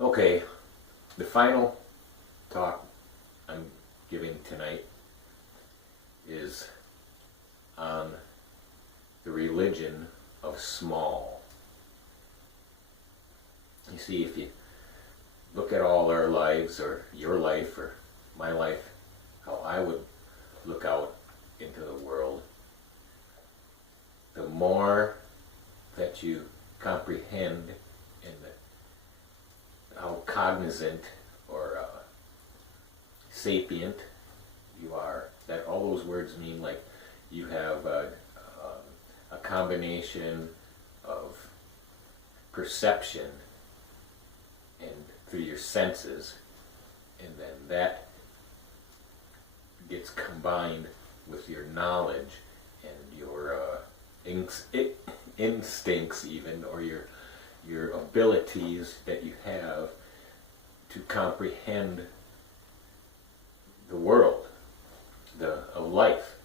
Okay, the final talk I'm giving tonight is on the religion of small. You see, if you look at all our lives, or your life, or my life, how I would look out into the world, the more that you comprehend and how cognizant or sapient you are, that all those words mean, like you have a combination of perception and through your senses, and then that gets combined with your knowledge and your instincts even, or your abilities that you have to comprehend the world, of life,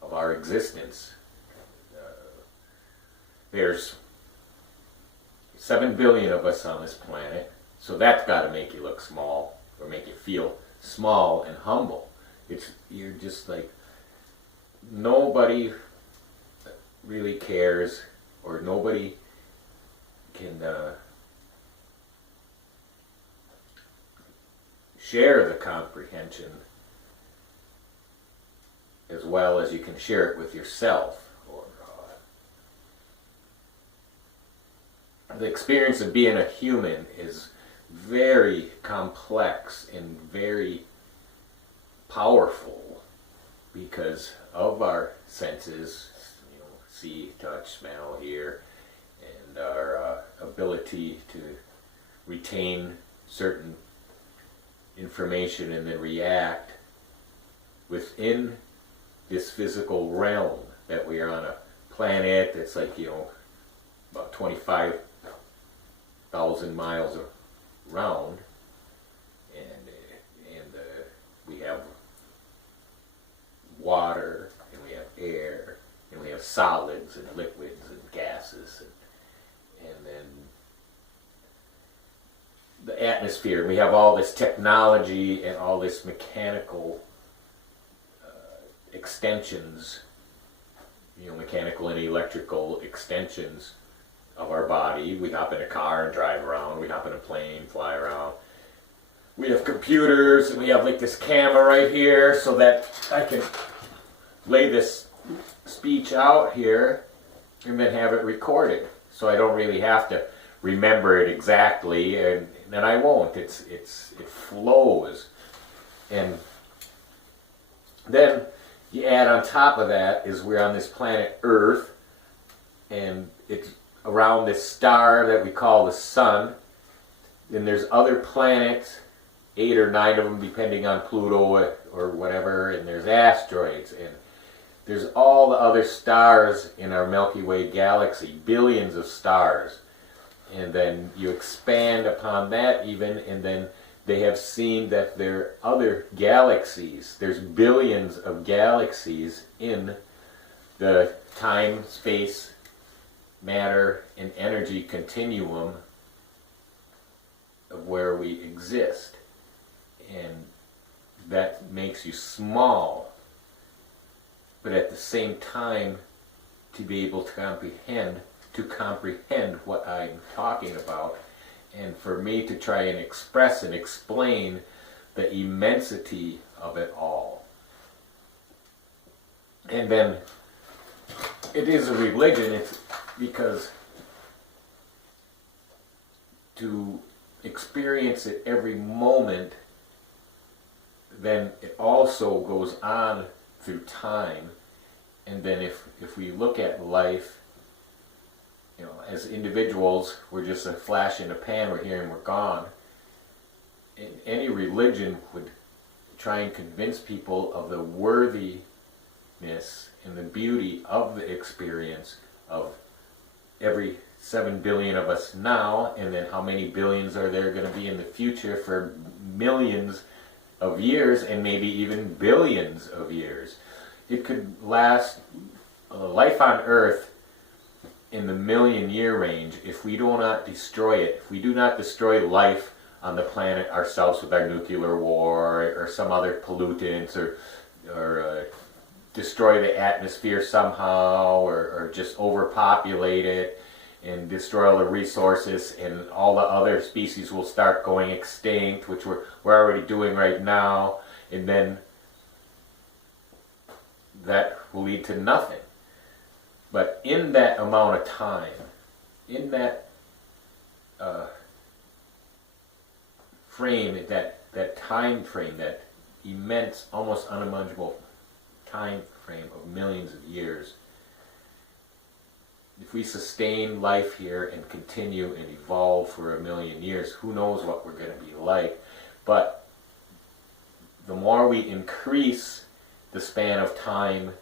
of our existence. There's 7 billion of us on this planet, so that's got to make you look small, or make you feel small and humble. You're just like, nobody really cares, or nobody can share the comprehension as well as you can share it with yourself. Or the experience of being a human is very complex and very powerful because of our senses, see, touch, smell, hear, and our ability to retain certain information and then react within this physical realm, that we are on a planet that's like, about 25,000 miles around, and we have water, and we have air, and we have solids and liquids and gases, and then the atmosphere. We have all this technology and all this mechanical extensions, mechanical and electrical extensions of our body. We hop in a car and drive around. We hop in a plane, fly around. We have computers, and we have like this camera right here so that I can lay this speech out here and then have it recorded. So I don't really have to remember it exactly, and I won't. It flows. And then you add on top of that is we're on this planet Earth, and it's around this star that we call the sun. Then there's other planets, 8 or 9 of them depending on Pluto or whatever, and there's asteroids, and there's all the other stars in our Milky Way galaxy, billions of stars. And then you expand upon that even, and then they have seen that there are other galaxies. There's billions of galaxies in the time, space, matter, and energy continuum of where we exist. And that makes you small. But at the same time, to be able to comprehend what I'm talking about, and for me to try and express and explain the immensity of it all. And then it is a religion. It's because to experience it every moment, then it also goes on through time. And then if we look at life, as individuals, we're just a flash in the pan. We're here and we're gone. And any religion would try and convince people of the worthiness and the beauty of the experience of every 7 billion of us now, and then how many billions are there going to be in the future for millions of years, and maybe even billions of years. It could last, life on Earth in the million-year range, if we do not destroy it, if we do not destroy life on the planet ourselves with our nuclear war or some other pollutants, or destroy the atmosphere somehow, or just overpopulate it and destroy all the resources, and all the other species will start going extinct, which we're already doing right now, and then that will lead to nothing. But in that amount of time, in that frame, that time frame, that immense, almost unimaginable time frame of millions of years, if we sustain life here and continue and evolve for a million years, who knows what we're going to be like. But the more we increase the span of time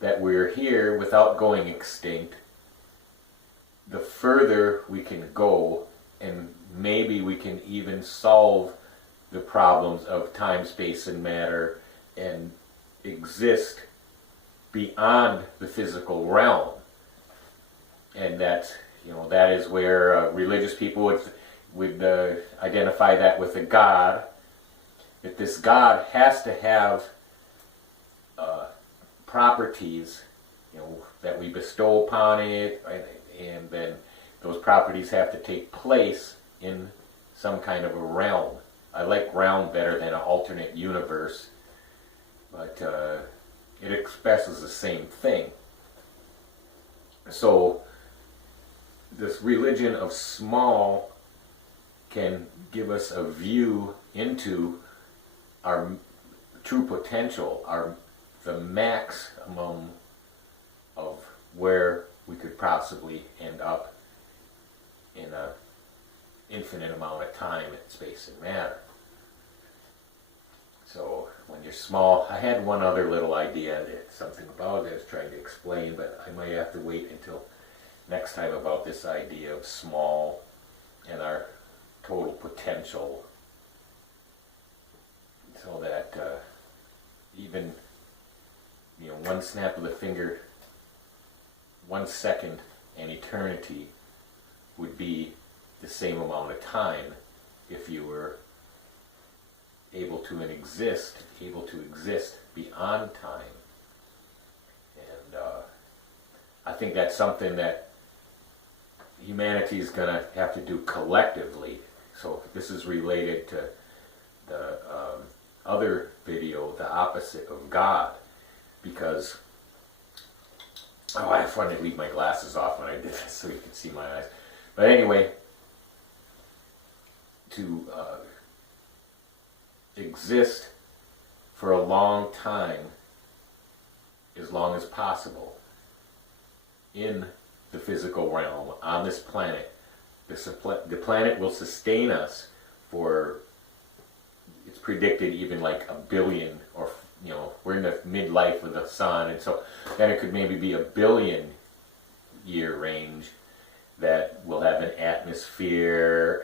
that we're here without going extinct, the further we can go, and maybe we can even solve the problems of time, space, and matter, and exist beyond the physical realm. And that's, that is where religious people would identify that with a God. That this God has to have properties, that we bestow upon it, and then those properties have to take place in some kind of a realm. I like realm better than an alternate universe, but it expresses the same thing. So this religion of small can give us a view into our true potential, the maximum of where we could possibly end up in an infinite amount of time and space and matter. So when you're small, I had one other little idea, something about it I was trying to explain, but I might have to wait until next time about this idea of small and our total potential, so that even one snap of the finger, 1 second, and eternity would be the same amount of time if you were able to exist beyond time. And I think that's something that humanity is going to have to do collectively. So this is related to the other video, the opposite of God, because I wanted to leave my glasses off when I did this so you can see my eyes. But anyway, to exist for a long time, as long as possible, in the physical realm, on this planet. The planet will sustain us for, it's predicted, even like 1 billion, or we're in the midlife of the sun, and so then it could maybe be 1 billion year range that will have an atmosphere,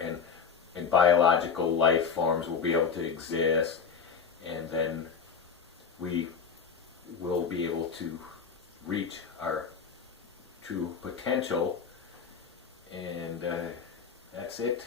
and biological life forms will be able to exist, and then we will be able to reach our true potential, and that's it.